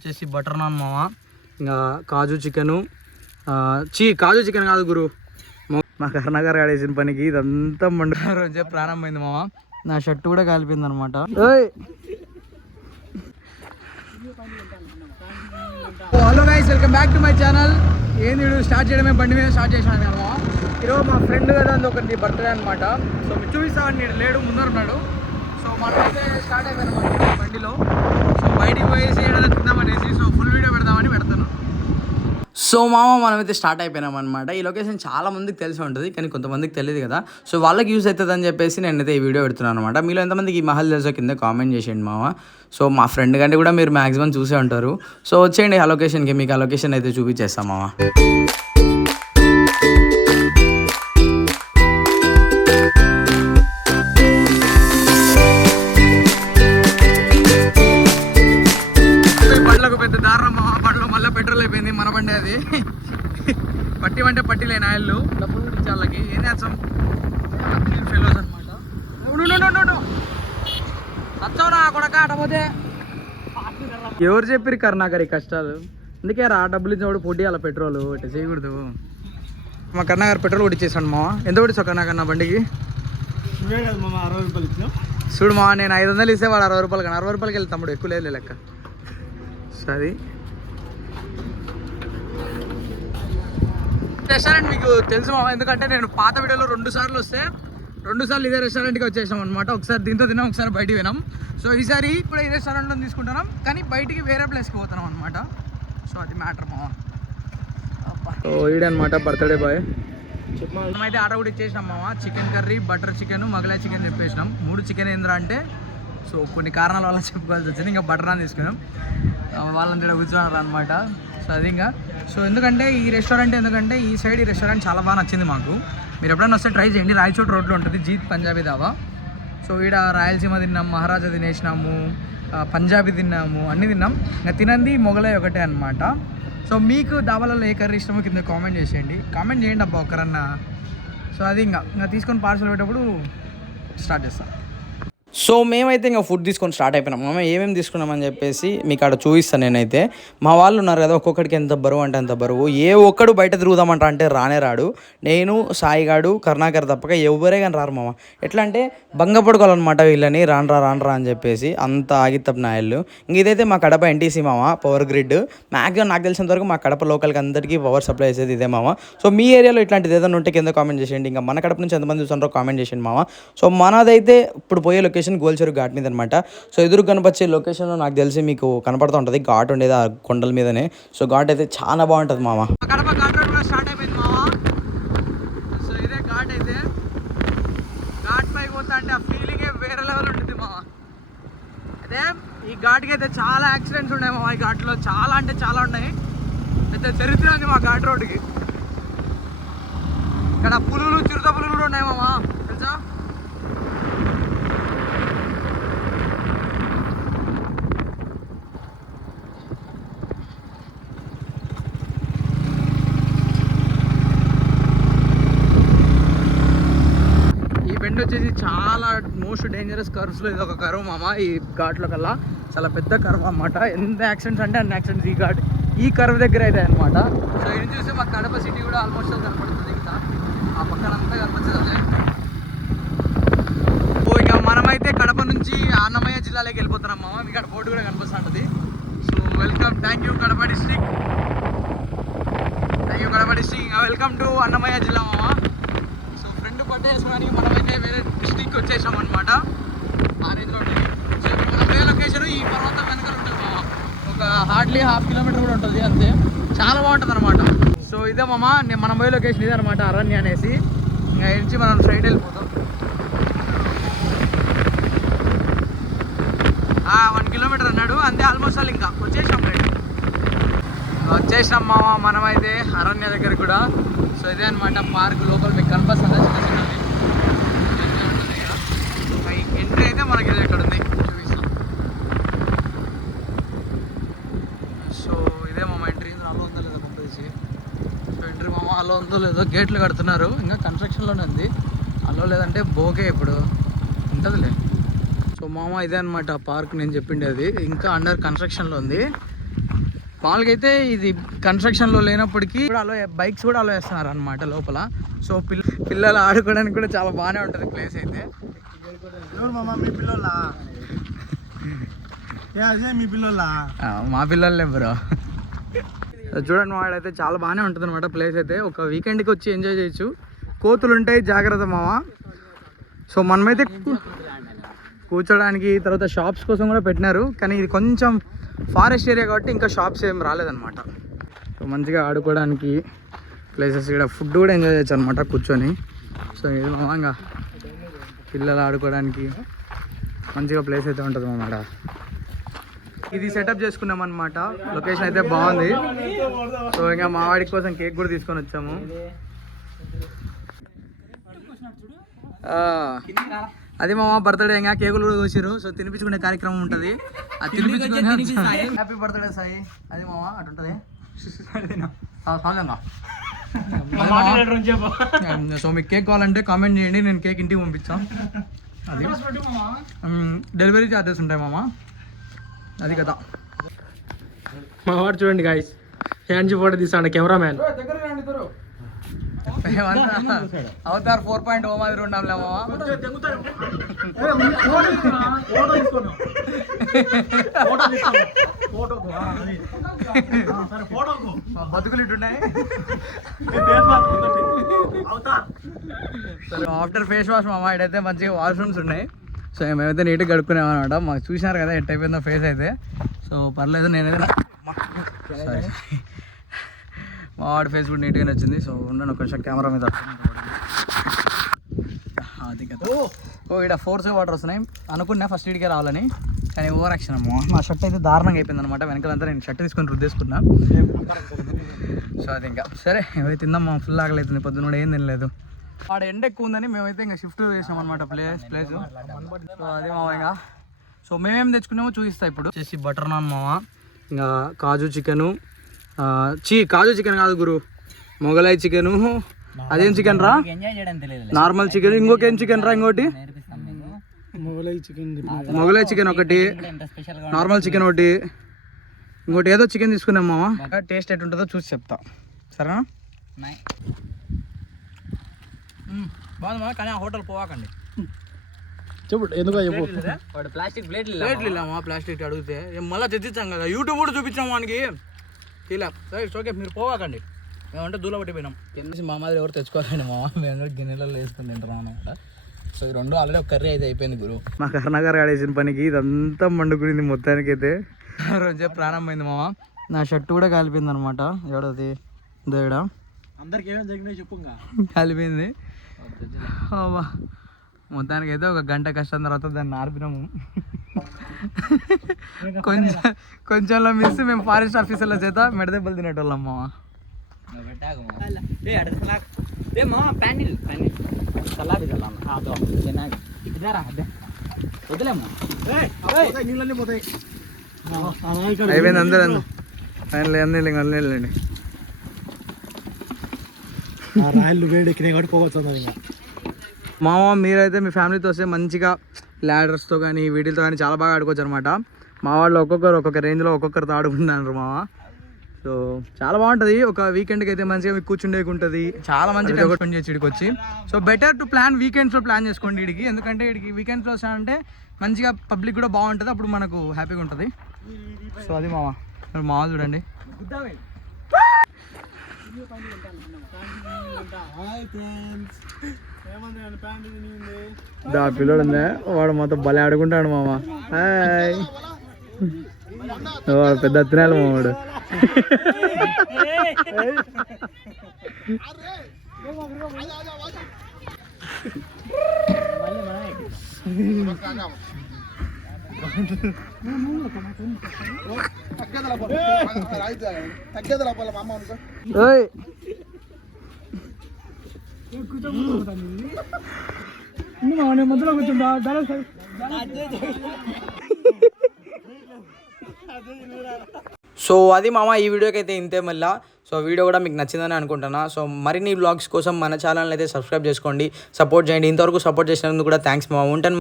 వచ్చేసి butter non మామ, ఇంకా కాజు చికెను. కాజు చికెన్ కాదు గురు, మా కర్ణాకర్ ఆడేసిన పనికి ఇదంతా మండుగారు అని చెప్పి ప్రాణం పోయింది మామ. నా షర్ట్ కూడా కాలిపోయింది అనమాట. Hello guys, welcome back to my channel. ఏంది స్టార్ట్ చేయడమే బండి మీద స్టార్ట్ చేశాను కదా. ఈరోజు మా ఫ్రెండ్ కదా ఒకటి బర్త్డే అనమాట. సో మీరు చూపిస్తామని లేడు, ముందర ఉన్నాడు. సో మనమైతే స్టార్ట్ అయిపోయాను అనమాట బండిలో. సో బయటికి పోయేసి ఏదైనా తిందామనేసి సో ఫుల్ వీడియో పెడదామని పెడతాను. సో మామ మనమైతే స్టార్ట్ అయిపోయినాం అనమాట. ఈ లొకేషన్ చాలా మందికి తెలిసి ఉంటుంది, కానీ కొంతమందికి తెలియదు కదా. సో వాళ్ళకి యూజ్ అవుతుంది అని చెప్పేసి నేనైతే ఈ వీడియో పెడుతున్నాను అనమాట. మీలో ఎంతమందికి ఈ మహల్ తెలుసో కింద కామెంట్ చేసేయండి మామ. సో మా ఫ్రెండ్ కంటే కూడా మీరు మ్యాక్సిమం చూసే ఉంటారు. సో వచ్చేయండి ఆ లొకేషన్కి, మీకు ఆ లొకేషన్ అయితే చూపించేస్తాం మామ. బండ్లకు పెద్ద దారుణం మామ. బండ్లో మళ్ళీ పెట్రోల్ అయిపోయింది, మన బండి అది. పట్టి అంటే పట్టి లేని ఆయిల్ డబ్బులు గురించి వాళ్ళకి ఏం చేస్తాం ఫెలోస్ అనమాట. వచ్చావురా కొడక ఆటపోతే ఎవరు చెప్పారు కర్ణాకర్ ఈ కష్టాలు. అందుకే రా డబ్బులు ఇచ్చినప్పుడు పొట్టి అలా పెట్రోల్ ఇట్లా చేయకూడదు. మా కర్ణాకర్ పెట్రోల్ కొట్టించేసాను మామ. ఎంత కొట్టిస్తావు కర్ణాకర్ నా బండికి? 60 రూపాయలు ఇచ్చాం. చూడు మా, నేను 500 ఇస్తే వాడు 60 రూపాయలు, కానీ 60 రూపాయలకి వెళ్ళి తమ్ముడు ఎక్కువ లేదు లెక్క. సరే రెస్టారెంట్ మీకు తెలుసు మామ, ఎందుకంటే నేను పాత వీడియోలో 2 సార్లు వస్తే 2 సార్లు ఇదే రెస్టారెంట్కి వచ్చేసాం అనమాట. ఒకసారి దీంతో తిన్నాం, ఒకసారి బయటికి వినాం. సో ఈసారి ఇప్పుడు ఈ రెస్టారెంట్లో తీసుకుంటున్నాం, కానీ బయటికి వేరే ప్లేస్కి పోతున్నాం అనమాట. సో అది మ్యాటర్ మామ. సో ఈడనమాట బర్త్డే బాయ్. మేమైతే ఆర్డర్ కూడా ఇచ్చేసినాం మామ. Chicken curry, butter chicken, Mughlai chicken చెప్పేసినాం. 3 చికెన్ ఏంద్రా అంటే సో కొన్ని కారణాల వల్ల చెప్పుకోవాల్సి వచ్చింది. ఇంకా బటర్ నాన్ తీసుకున్నాం. వాళ్ళంతా కూర్చున్నారు అనమాట. సో అది ఇంకా సో ఎందుకంటే ఈ రెస్టారెంట్, ఎందుకంటే ఈ సైడ్ ఈ రెస్టారెంట్ చాలా బాగా నచ్చింది మాకు. మీరు ఎప్పుడైనా వస్తే ట్రై చేయండి. రాయచోట్ రోడ్లో ఉంటుంది జీత్ పంజాబీ దాబా. సో ఈడ రాయలసీమ తిన్నాం, మహారాజా తినేసినాము, పంజాబీ తిన్నాము, అన్నీ తిన్నాం. ఇంకా తినంది మొగలాయ్ ఒకటే అనమాట. సో మీకు దాబాలలో ఏ కర్రీ ఇష్టమో కింద కామెంట్ చేసేయండి. కామెంట్ చేయండి అబ్బా ఒక్కరన్నా. సో అది ఇంకా తీసుకొని పార్సల్ పెట్టేటప్పుడు స్టార్ట్ చేస్తాం. సో మేమైతే ఇంకా ఫుడ్ తీసుకొని స్టార్ట్ అయిపోయినాం. మేము ఏమేమి తీసుకున్నామని చెప్పేసి మీకు అక్కడ చూపిస్తాను. నేనైతే మా వాళ్ళు ఉన్నారు కదా, ఒక్కొక్కడికి ఎంత బరువు అంటే అంత బరువు. ఏ ఒక్కడు బయట తిరుగుదామంటా అంటే రానే రాడు. నేను, సాయిగాడు, కర్ణాకర్ తప్పక ఎవరే కానీ రారు మామ. ఎట్లా అంటే బంగపడుకోవాలన్నమాట వీళ్ళని, రానరా అని చెప్పేసి అంత ఆగిత్తపు నాయళ్ళు. ఇంక ఇదైతే మా కడప ఎన్టీసీ మామ, పవర్ గ్రిడ్. మ్యాక్సిమం నాకు తెలిసినంత వరకు మా కడప లోకల్కి అందరికీ పవర్ సప్లై చేసేది ఇదే మామ. సో మీ ఏరియాలో ఇట్లాంటిది ఏదైనా ఉంటే కింద కామెంట్ చేసేయండి. ఇంకా మన కడప నుంచి ఎంతమంది చూస్తున్నారో కామెంట్ చేయండి మామ. సో మనదైతే ఇప్పుడు పోయే లొకేషన్ గోల్చెరువు ఘాట్ మీద అనమాట. సో ఎదురు కనపచ్చే లొకేషన్లో నాకు తెలిసి మీకు కనపడుతూ ఉంటుంది ఘాట్ ఉండేది ఆ కొండల మీదనే. సో ఘాట్ అయితే చాలా బాగుంటుంది మామ. కడప ఘాట్ రోడ్ కూడా స్టార్ట్ అయిపోయింది మామ. సో ఇదే ఘాట్ అయితే, ఘాట్ పైకి పోతా అంటే ఆ ఫీలింగే వేరే లెవెల్ ఉంటుంది మామ. అయితే ఈ ఘాట్కి అయితే చాలా యాక్సిడెంట్స్ ఉన్నాయి మామ. ఈ ఘాట్లో చాలా అంటే చాలా ఉన్నాయి. పెద్ద చరిత్ర ఉంది మా ఘాట్ రోడ్కి. ఇక్కడ పులులు, చిరుత పులులు కూడా ఉన్నాయి మామ, తెలుసా? వచ్చేసి చాలా మోస్ట్ డేంజరస్ కర్వ్స్లో ఇది ఒక కర్వ్ మామ. ఈ ఘాట్లో కల్లా చాలా పెద్ద కర్వ్ అన్నమాట. ఎంత యాక్సిడెంట్స్ అంటే అన్ని యాక్సిడెంట్స్ ఈ కర్వ్ దగ్గర అయితే అనమాట. సో ఇది చూస్తే మా కడప సిటీ కూడా ఆల్మోస్ట్ కనపడుతుంది. ఇంకా ఆ పక్కన అంతా కనపడుతుంది. సో ఇక మనమైతే కడప నుంచి అన్నమయ్య జిల్లాలోకి వెళ్ళిపోతున్నాం మామ. మీకు అక్కడ బోర్డు కూడా కనిపిస్తుంటుంది. So welcome, thank you Kadapa district, thank you Kadapa district. ఇంకా వెల్కమ్ టు అన్నమయ్య జిల్లా మామ. పట్టేసుకోవడానికి మనమైతే వేరే డిస్ట్రిక్ట్కి వచ్చేసాం అనమాట. Orange road. సో మనం పోయే లొకేషన్ ఈ పర్వతం వెనకాల ఉంటుంది మామ. ఒక హార్డ్లీ 1/2 కిలోమీటర్ కూడా ఉంటుంది అంతే. చాలా బాగుంటుంది అనమాట. సో ఇదే మామ మనం పోయే లొకేషన్ ఇదే అనమాట, అరణ్య అనేసి. ఇంకా నుంచి మనం స్ట్రైట్ వెళ్ళిపోతాం. 1 కిలోమీటర్ అన్నాడు అంతే, ఆల్మోస్ట్ వాళ్ళు ఇంకా వచ్చేసాం మామ. మనమైతే అరణ్య దగ్గర కూడా. సో ఇదే అనమాట పార్క్ లోపల మీకు కనిపిస్తుంది చిన్న చిన్నది. ఎంట్రీ అయితే మనకి ఇది ఇక్కడ ఉంది, చూపిస్తాం. సో ఇదే మామ ఎంట్రీ. అలో ఉందో లేదో పంపేసి. సో ఎంట్రీ మామ అలో ఉందో లేదో, గేట్లు కడుతున్నారు, ఇంకా కన్స్ట్రక్షన్లోనే ఉంది. అలో లేదంటే బోకే ఇప్పుడు ఉంటుందిలే. సో మామ ఇదే అనమాట పార్క్ నేను చెప్పిండేది, ఇంకా అండర్ కన్స్ట్రక్షన్లో ఉంది. మామూలుగా అయితే ఇది కన్స్ట్రక్షన్లో లేనప్పటికీ కూడా అలో బైక్స్ కూడా అలో వేస్తున్నారు అనమాట లోపల. సో పిల్లలు ఆడుకోవడానికి కూడా చాలా బాగానే ఉంటుంది ప్లేస్ అయితే. మీ పిల్లలా మీ పిల్లలా మా పిల్లలే బ్రో. చూడండి వాడైతే చాలా బాగానే ఉంటుంది అనమాట ప్లేస్ అయితే. ఒక వీకెండ్కి వచ్చి ఎంజాయ్ చేయొచ్చు. కోతులు ఉంటాయి, జాగ్రత్త మామ. సో మనమైతే కూర్చోడానికి తర్వాత షాప్స్ కోసం కూడా పెట్టినారు, కానీ ఇది కొంచెం ఫారెస్ట్ ఏరియా కాబట్టి ఇంకా షాప్స్ ఏం రాలేదన్నమాట. సో మంచిగా ఆడుకోవడానికి ప్లేసెస్, ఇక్కడ ఫుడ్ కూడా ఎంజాయ్ చేయొచ్చు అనమాట కూర్చొని. సో ఇది మామూలుగా పిల్లలు ఆడుకోవడానికి మంచిగా ప్లేస్ అయితే ఉంటుంది అన్నమాట. ఇది సెటప్ చేసుకున్నాం అనమాట. లొకేషన్ అయితే బాగుంది. సో ఇంకా మా వాడి కోసం కేక్ కూడా తీసుకొని వచ్చాము. అది మా బర్త్డే ఇంకా కేకులు కూడా కోసారు. సో తినిపించుకునే కార్యక్రమం ఉంటుంది. అది తినిపించుకునే హ్యాపీ బర్త్డే సాయి. అది మామ అటుంటది. సో మీకు కేక్ కావాలంటే కామెంట్ చేయండి, నేను కేక్ ఇంటికి పంపించాం. అది డెలివరీ ఛార్జెస్ ఉంటాయి మామ, అది కదా. మా వాడు చూడండి గాయస్, హ్యాండ్ ఫోటో తీస్తాడు కెమెరామ్యాన్. అవతార్ 4.0 మాదిరి ఉన్నాంలే మామ. బతుకులు ఇట్టున్నాయి. ఆఫ్టర్ ఫేస్ వాష్ మామ ఇడైతే మంచిగా వాష్రూమ్స్ ఉన్నాయి. సో మేమైతే నీట్గా గడుపుకున్నాం అనమాట. మాకు చూసినారు కదా ఎట్ అయిపోయిందో ఫేస్ అయితే. సో పర్లేదు, నేనైతే సారీ మా వాడి ఫేస్ కూడా నీట్గానే వచ్చింది. సో ఉన్నాను కొంచెం కెమెరా మీద. అది కదా. ఇక్కడ ఫోర్స్ వాటర్ వస్తున్నాయి అనుకున్నా ఫస్ట్ ఇడికే రావాలని, కానీ ఓవర్ యాక్షన్ అమ్మో. నా షర్ట్ అయితే దారుణంగా అయిపోయింది అనమాట. వెనకాలంతా నేను షర్ట్ తీసుకొని రుద్దేసుకున్నా. సో అది ఇంకా సరే ఏమైతే తిందాం, ఫుల్ ఆకలి పొద్దున్న కూడా ఏం తినలేదు. వాడు ఎండ ఎక్కువ ఉందని మేమైతే ఇంకా షిఫ్ట్ చేసాం అనమాట ప్లేస్. సో అది మావ ఇంకా. సో మేమేం తెచ్చుకున్నామో చూపిస్తా ఇప్పుడు. వచ్చేసి బటర్ నాన్ మావ, ఇంకా కాజు చికెను, కాజు చికెన్ కాదు గురు, మొగలాయి చికెను. అదేం చికెన్ రా? Normal chicken. ఇంకొక ఏం చికెన్ రా? ఇంకోటి మొగలాయి చికెన్ ఒకటి, నార్మల్ చికెన్ ఒకటి, ఇంకోటి ఏదో చికెన్ తీసుకున్నాం మామ. టేస్ట్ ఎట్టుంటుందో చూసి చెప్తా, సరేనా? బాగుంది మా, కానీ ఆ హోటల్ పోవాకండి. చెప్పు ఎందుకో చెప్పు. ప్లాస్టిక్ ప్లేట్లు ఇల్లామా, ప్లాస్టిక్ అడిగితే మళ్ళీ తెచ్చిచ్చాం కదా, యూట్యూబ్ కూడా చూపించాం వానికి. ఇలా రైట్ ఓకే, మీరు పోవాకండి. మేమంటే దూల పట్టిపోయినాం. కింద మా మాదిరి ఎవరు తెచ్చుకోవాలండి మామ, మేము గిన్నెలలో వేసుకుని తింటాం అనమాట. సో ఈ రెండు ఆల్రెడీ ఒక కర్రీ అయితే అయిపోయింది గురు. మా కర్ణాగారు ఆడేసిన పనికి ఇదంతా మండుకునింది మొత్తానికి అయితే. రోజే ప్రాణం పోయింది మామ. నా షర్ట్ కూడా కాలిపోయింది అనమాట. ఎవడది దేడ అందరికి ఏమేమి జరిగినాయి చెప్పు. కాలిపోయింది మొత్తానికి అయితే. ఒక గంట కష్టం తర్వాత దాన్ని ఆర్పినాము. కొంచెంలో మిస్ మేము ఫారెస్ట్ ఆఫీసర్ల చేత మెడదెబ్బలు తినేటోళ్ళం మామ. అయిపోయింది అందరూ వెళ్ళండి. రాయలు వేడెక్కినాయి కాబట్టి పోవచ్చు. మామ మీరైతే మీ ఫ్యామిలీతో వస్తే మంచిగా ల్యాడర్స్తో కానీ వీటితో కానీ చాలా బాగా ఆడుకోవచ్చు అనమాట. మా వాళ్ళు ఒక్కొక్క రేంజ్లో ఒక్కొక్కరితో ఆడుకుంటున్నారు మామ. సో చాలా బాగుంటుంది. ఒక వీకెండ్కి అయితే మంచిగా మీకు కూర్చుండేకి ఉంటుంది. చాలా మంచిగా స్పెండ్ చేసి ఇక్కడికి వచ్చి. సో బెటర్ టు ప్లాన్ వీకెండ్స్లో ప్లాన్ చేసుకోండి ఇడికి. ఎందుకంటే ఇడికి వీకెండ్స్లో వస్తానంటే మంచిగా పబ్లిక్ కూడా బాగుంటుంది, అప్పుడు మనకు హ్యాపీగా ఉంటుంది. సో అది మామ, మామ చూడండి. దా పిల్లడు ఉందా, వాడు మొత్తం భలే ఆడుకుంటాడు మామ. హాయ్, వాడు పెద్ద అత్తనాలు మావాడు. మధ్యలో కూర్చుంటా. సో అది మామ, ఈ వీడియోకి అయితే ఇంతే మళ్ళీ. సో వీడియో కూడా మీకు నచ్చిందని అనుకుంటున్నా. సో మరిన్ని వ్లాగ్స్ కోసం మన ఛానల్ అయితే సబ్స్క్రైబ్ చేసుకోండి, సపోర్ట్ చేయండి. ఇంతవరకు సపోర్ట్ చేసినందుకు కూడా థ్యాంక్స్ మామ. ఉంటాను.